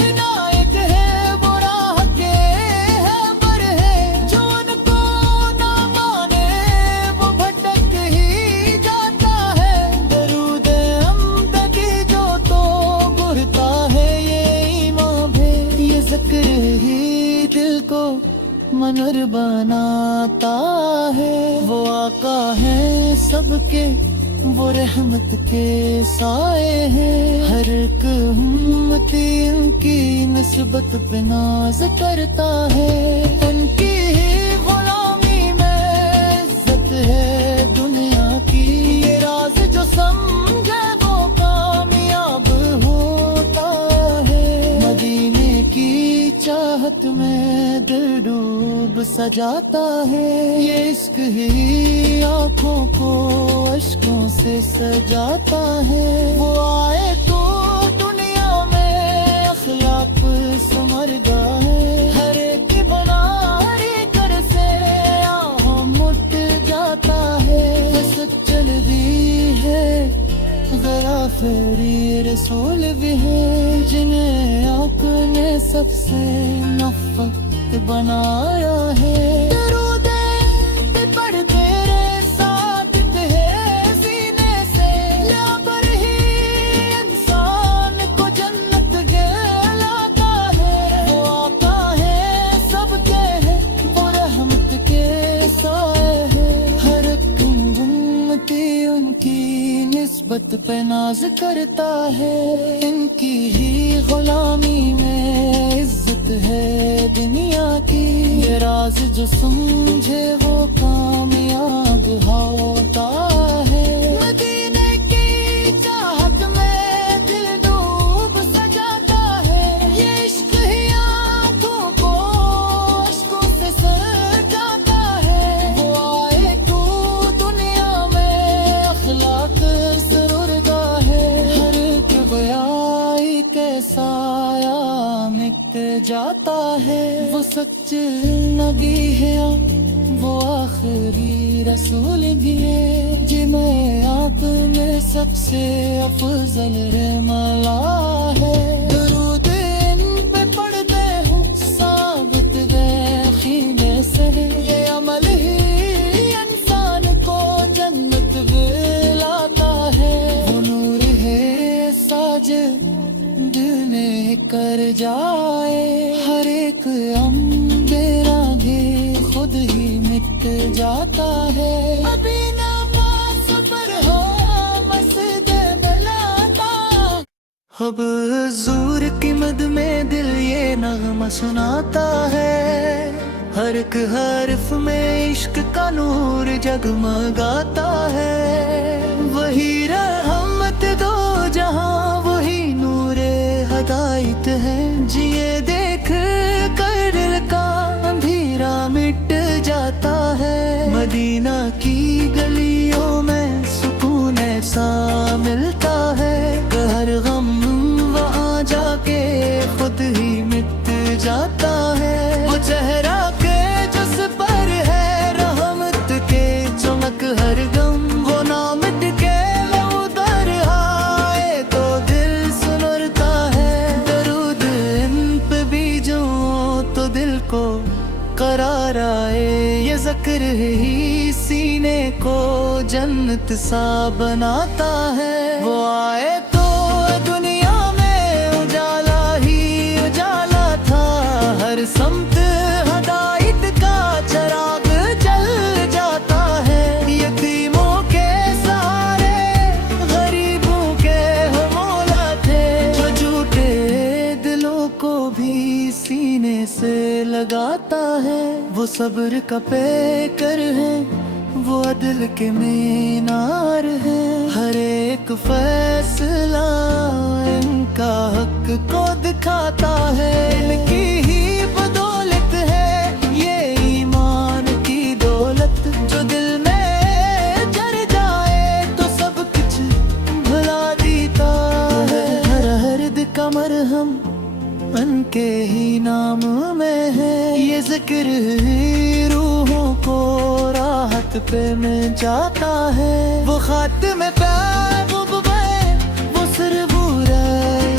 ہدایت ہے، وہ راہ کے ہے پر ہے، جو ان کو نہ مانے وہ بھٹک ہی جاتا ہے۔ درود امدادی جو تو پڑھتا ہے یہ ایمان ہے، یہ ذکر ہی دل کو منور بناتا ہے۔ وہ آقا ہے سب کے، وہ رحمت کے سائے ہیں، ہر ایک امتی ان کی نسبت پہ ناز کرتا ہے۔ ان کی ہی غلامی میں عزت ہے دنیا کی، یہ راز جو سمجھے وہ کامیاب ہوتا ہے۔ مدینے کی چاہت میں دل ڈوب سجاتا ہے، یہ عشق ہی آنکھوں کو اشکوں سے سجاتا ہے۔ وہ آئے تو دنیا میں اخلاق سمردہ ہے، ہر ایک بناری کر سے آہاں مٹ جاتا ہے۔ بس چل بھی ہے ذرا فیری رسول بھی ہے، جنہیں آپ نے سب سے نفت بنایا ہے۔ درود پہ پڑھ تیرے ساتھ ہے سینے سے، لا پر ہی انسان کو جنت لاتا ہے۔ وہ آقا ہے سب کے ہے، وہ رحمت کے سائے ہے، ہر ایک امتی ان کی نسبت پہ ناز کرتا ہے۔ ان کی ہی غلامی میں عزت ہے دنیا کی، یہ راز جو سمجھے وہ کامیاب ہوتا ہے۔ مدینے کی چاہت میں دل ڈوب سجاتا ہے، یہ عشق ہی آنکھوں کو اشکوں سے سجاتا ہے۔ وہ آئے تو دنیا میں اخلاق سرورگا ہے، ہر ایک بیائی کے سایہ مٹ جاتا ہے۔ وہ سچ نبی ہے، وہ آخری رسول بھی ہے، جنہیں آپ میں سب سے افضل ملا ہے۔ درود ان پہ پڑھتے ہوں ثابت یقینے سے، یہ عمل ہی انسان کو جنت دلاتا ہے۔ وہ نور ہے ساجد دل میں کر جائے، ہر ایک اندھیرا بھی خود ہی مٹ جاتا ہے۔ ابھی نماز پر ہو مسجد میں لاتا، اب حضور کی مد میں دل یہ نغمہ سناتا ہے، ہر ایک حرف میں عشق کا نور جگمگاتا ہے۔ وہی رحمت دو جہاں، وہی نور ہدایت ہے، جیے دیکھ کر دل کا اندھیرا مٹ جاتا ہے۔ مدینہ کی گلیوں میں سکون ایسا ملتا ہے کہ ہر غم وہاں جا کے خود ہی مٹ جاتا ہے۔ وہ چہرہ کے جس پر ہے رحمت کے چمک، ہر غم وہ نہ مٹ کے لو در آئے تو دل سنرتا ہے۔ درود ان پہ بھی جو تو دل کو قرار آئے، یہ ذکر ہی سینے کو جنت سا بناتا ہے۔ وہ آئے تو دنیا میں اجالا ہی اجالا تھا، ہر سمت ہدایت کا چراغ جل جاتا ہے۔ یتیموں کے سہارے غریبوں کے مولا تھے، جو جھوٹے دلوں کو بھی سینے سے لگاتا ہے۔ وہ صبر کا پیکر ہے، وہ عدل کے مینار ہے، ہر ایک فیصلہ ان کا حق کو دکھاتا ہے۔ ان کی ہی بدولت ہے یہ ایمان کی دولت، جو دل میں جر جائے تو سب کچھ بھلا دیتا ہے۔ ہر ہرد کا مرہم ان کے ہی نام میں ہے، یہ ذکر ہی روحوں کو راحت پہ مل جاتا ہے۔ وہ خاتم پیغمبر وہ سر برائے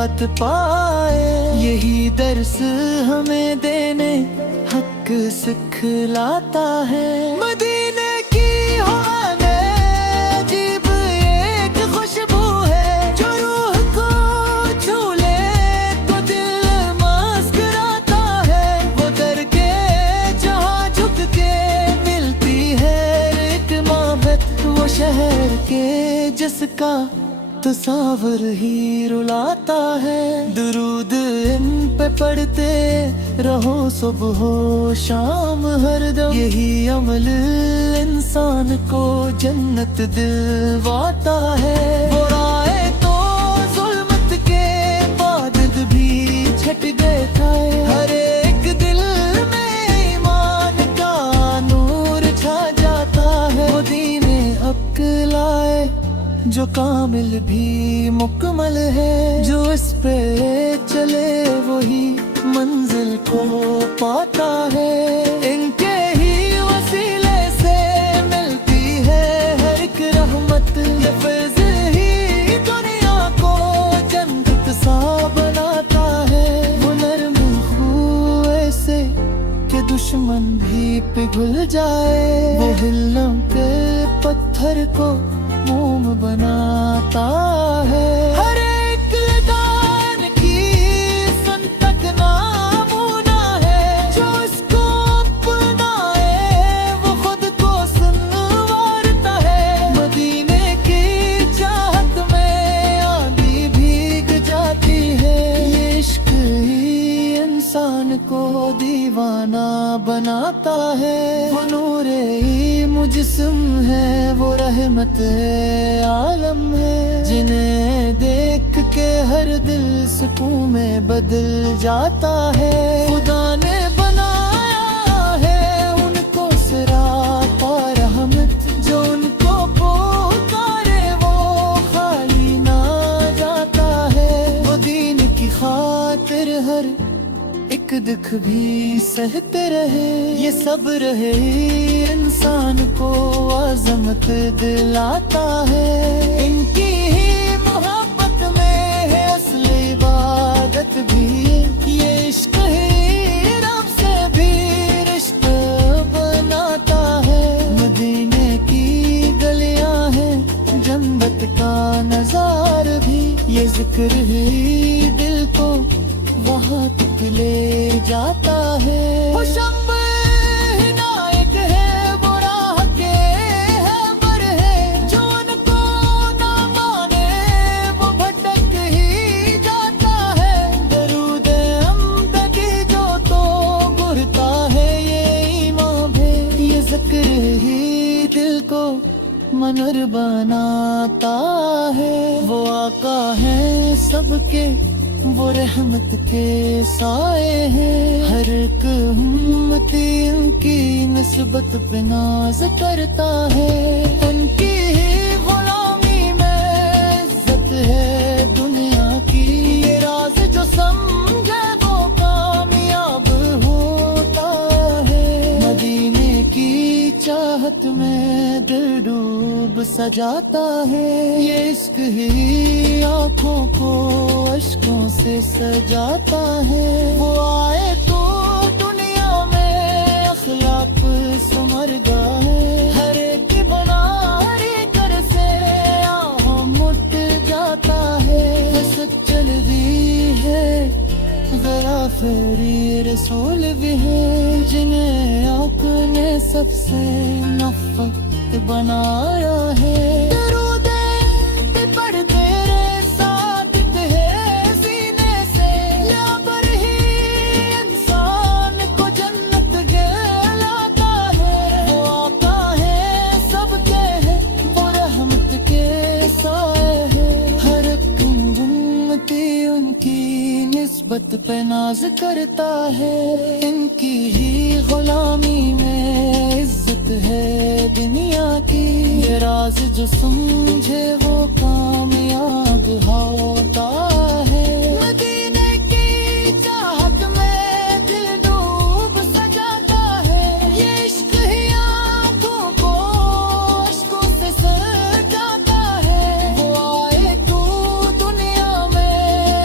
نجات پائے. یہی درس ہمیں دینے حق سکھلاتا ہے. مدینے کی ہوا میں عجیب ایک خوشبو ہے, جو روح کو چھو لے تو دل مسکراتا ہے. وہ در کے جہاں جھک کے ملتی ہے ایک محبت, وہ شہر کے جس کا تصور ہی رلاتا ہے. درود ان پہ پڑھتے رہو صبح و شام ہر دم, یہی عمل انسان کو جنت دلواتا ہے. برائے تو ظلمت کے بادل بھی چھٹ گئے تھے, ہر ایک دل میں ایمان کا نور چھا جاتا ہے. وہ دین حق لائے جو کامل بھی مکمل ہے, جو اس پہ چلے وہی منزل کو پاتا ہے. ان کے ہی وسیلے سے ملتی ہے ہر ایک رحمت, یہ فیض ہی دنیا کو جنت سا بناتا ہے. وہ نرم خو ایسے کہ دشمن بھی پگھل جائے, وہ ہلوں کے پتھر کو موم بناتا ہے. ہر ایک لگان کی سن تک نامونہ ہے, جو اس کو اپنائے وہ خود کو سنوارتا ہے. مدینے کی چاہت میں آندھی بھیگ جاتی ہے, یہ عشق ہی انسان کو دیوانہ بناتا ہے. وہ نور ہی مجسم ہے, وہ رحمت عالم ہے, جنہیں دیکھ کے ہر دل سکون میں بدل جاتا ہے. خدا نے بنایا ہے ان کو صراط رحمت, جو ان کو پکارے وہ خالی نہ جاتا ہے. وہ دین کی خاطر ہر ایک دکھ بھی سہتے رہے, یہ صبر ہے انسان کو عظمت دلاتا ہے. ان کی ہی محبت میں ہے اصل عبادت بھی, یہ عشق ہی رب سے بھی رشتہ بناتا ہے. مدینے کی گلیاں ہیں جنت کا نظارہ بھی, یہ ذکر ہی دل کو وہاں تک لے جاتا ہے. وہ شمع ہدایت ہے, وہ راہ کے ہے بر ہے, جو ان کو نہ مانے وہ بھٹک ہی جاتا ہے. درود امدادی جو تو گرتا ہے یہ ایمان ہے, یہ ذکر ہی دل کو منور بناتا ہے. وہ آقا ہیں سب کے, وہ رحمت کے سائے ہیں, ہر ایک امتی ان کی نسبت پہ ناز کرتا ہے. ان کی ہی غلامی میں عزت ہے دنیا کی, یہ راز جو سمجھے وہ کامیاب ہوتا ہے. مدینے کی چاہت میں دل ڈوب سجاتا ہے, یہ عشق ہی آنکھوں کو اشکوں سے سجاتا ہے. وہ آئے تو دنیا میں اخلاق سمردا ہے, ہر ایک بناری کر سے آہاں مٹ جاتا ہے. حسد چل دی ہے ذرا فیری رسول بھی ہے, جنہیں آنکھ نے سب سے نفقت بنایا ہے. درود پہ پڑھ تیرے صادق ہے سینے سے, یا پر ہی انسان کو جنت گلاتا ہے. وہ آقا ہے سب کے ہے, وہ رحمت کے سائے ہے, ہر ایک امتی ان کی نسبت پہ ناز کرتا ہے. ان کی ہی غلامی میں عزت ہے دنیا کی, یہ راز جو سمجھے وہ کامیاب ہوتا ہے. مدینے کی چاہت میں دل ڈوب سجاتا ہے, یہ عشق ہی آنکھوں کو اشکوں سے سجاتا ہے. وہ آئے تو دنیا میں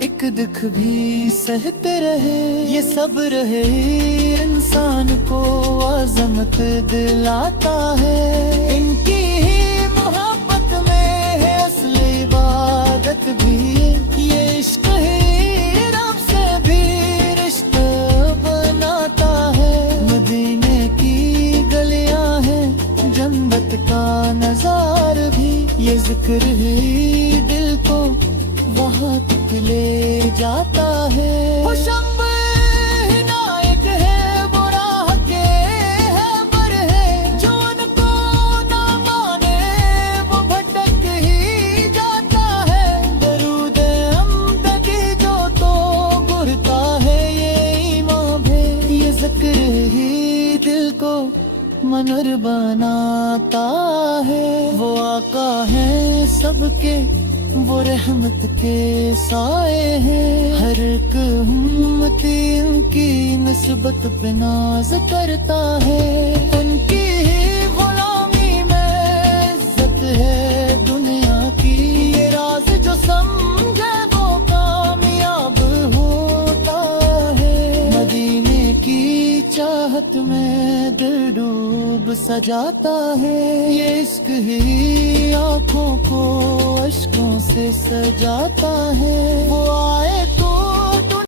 ایک دکھ بھی سہتے رہے، یہ سب رہے انسان کو عظمت دلاتا ہے۔ ان کی ہی محبت میں ہے اصل عبادت بھی، یہ عشق ہی رب سے بھی رشتہ بناتا ہے۔ مدینے کی گلیاں ہیں جنت کا نظارہ بھی، یہ ذکر ہی دل کو وہاں تک لے جاتا ہے۔ وہ شمع ہدایت ہے، وہ راہ کے ہے بر ہے، جو ان کو نہ مانے وہ بھٹک ہی جاتا ہے۔ درود امدادی جو تو گرتا ہے، یہ ایمان بھی، یہ ذکر ہی دل کو منور بناتا ہے۔ وہ آقا ہیں سب کے، وہ رحمت کے سائے ہیں، ہر ایک امتی ان کی نسبت پہ ناز کرتا ہے۔ ان کی ہی غلامی میں عزت ہے دنیا کی، یہ راز جو سمجھے وہ کامیاب ہوتا ہے۔ مدینے کی چاہت میں دل ڈوب سجاتا ہے، یہ عشق ہی آنکھوں کو اشکوں سے سجاتا ہے۔ وہ آئے